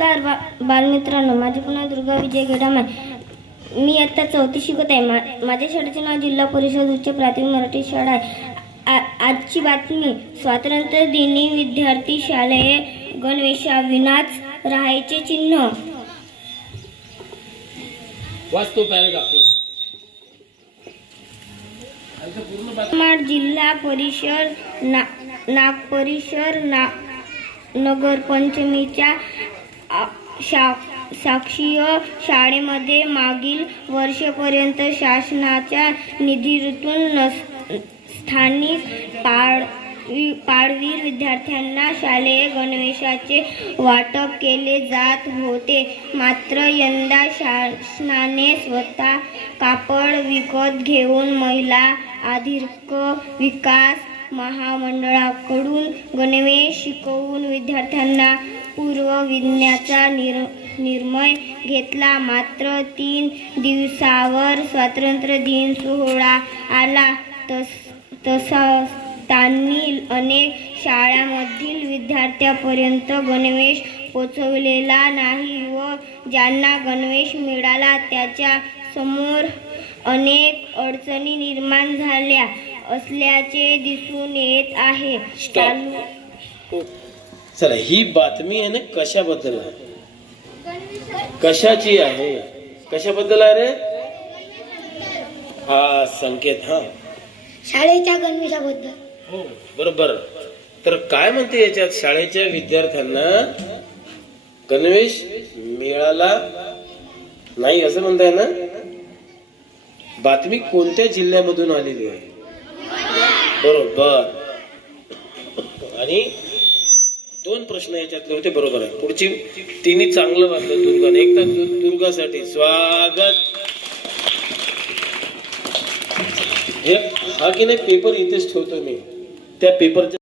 नमस्कार बा बालमित्रांनो. माझे पुन्हा दुर्गा विजय गडाम आहे मी आत्ता चौथी शिकत आहे. मा माझ्या शाळेचे नाव जिल्हा परिषद उच्च प्राथमिक मराठी शाळा आहे. आजची बातमी स्वातंत्र्य दिनी विद्यार्थी शालेय गणवेशाविनाच राहायचे चिन्ह. माड जिल्हा परिषद ना नागपरिसर ना नगरपंचमीच्या शा साक्षीय शाळेमध्ये मागील वर्षपर्यंत शासनाच्या निधीतून नस स्थानिक पाड पाडवी विद्यार्थ्यांना शालेय गणवेशाचे वाटप केले जात होते. मात्र यंदा शासनाने स्वतः कापड विकत घेऊन महिला आधिर्क विकास महामंडळाकडून गणवेश शिकवून विद्यार्थ्यांना पूर्वविण्याचा निर निर्णय घेतला. मात्र तीन दिवसावर स्वातंत्र्य दिन सोहळा आला. तस तसा त्यांनी अनेक शाळांमधील विद्यार्थ्यांपर्यंत गणवेश पोचवलेला नाही व ज्यांना गणवेश मिळाला त्याच्यासमोर अनेक अडचणी निर्माण झाल्या असल्याचे दिसून येत आहे. चालू ही बातमी आहे ना कशाबद्दल आहे? कशाची आहे? कशाबद्दल आहे रे? हा संकेत हा. शाळेच्या गणवेशाबद्दल. हो बरोबर. तर काय म्हणते याच्यात? शाळेच्या विद्यार्थ्यांना गणवेश मिळाला नाही असं म्हणताय ना? बातमी कोणत्या जिल्ह्यामधून आलेली आहे? बरोबर. आणि दोन प्रश्न याच्यातले होते बरोबर आहे. पुढची तिन्ही चांगलं वाटलं दुर्गाने. एक तर दुर्गासाठी स्वागत. हे हा की नाही पेपर इथेच ठेवतो मी. त्या पेपरच्या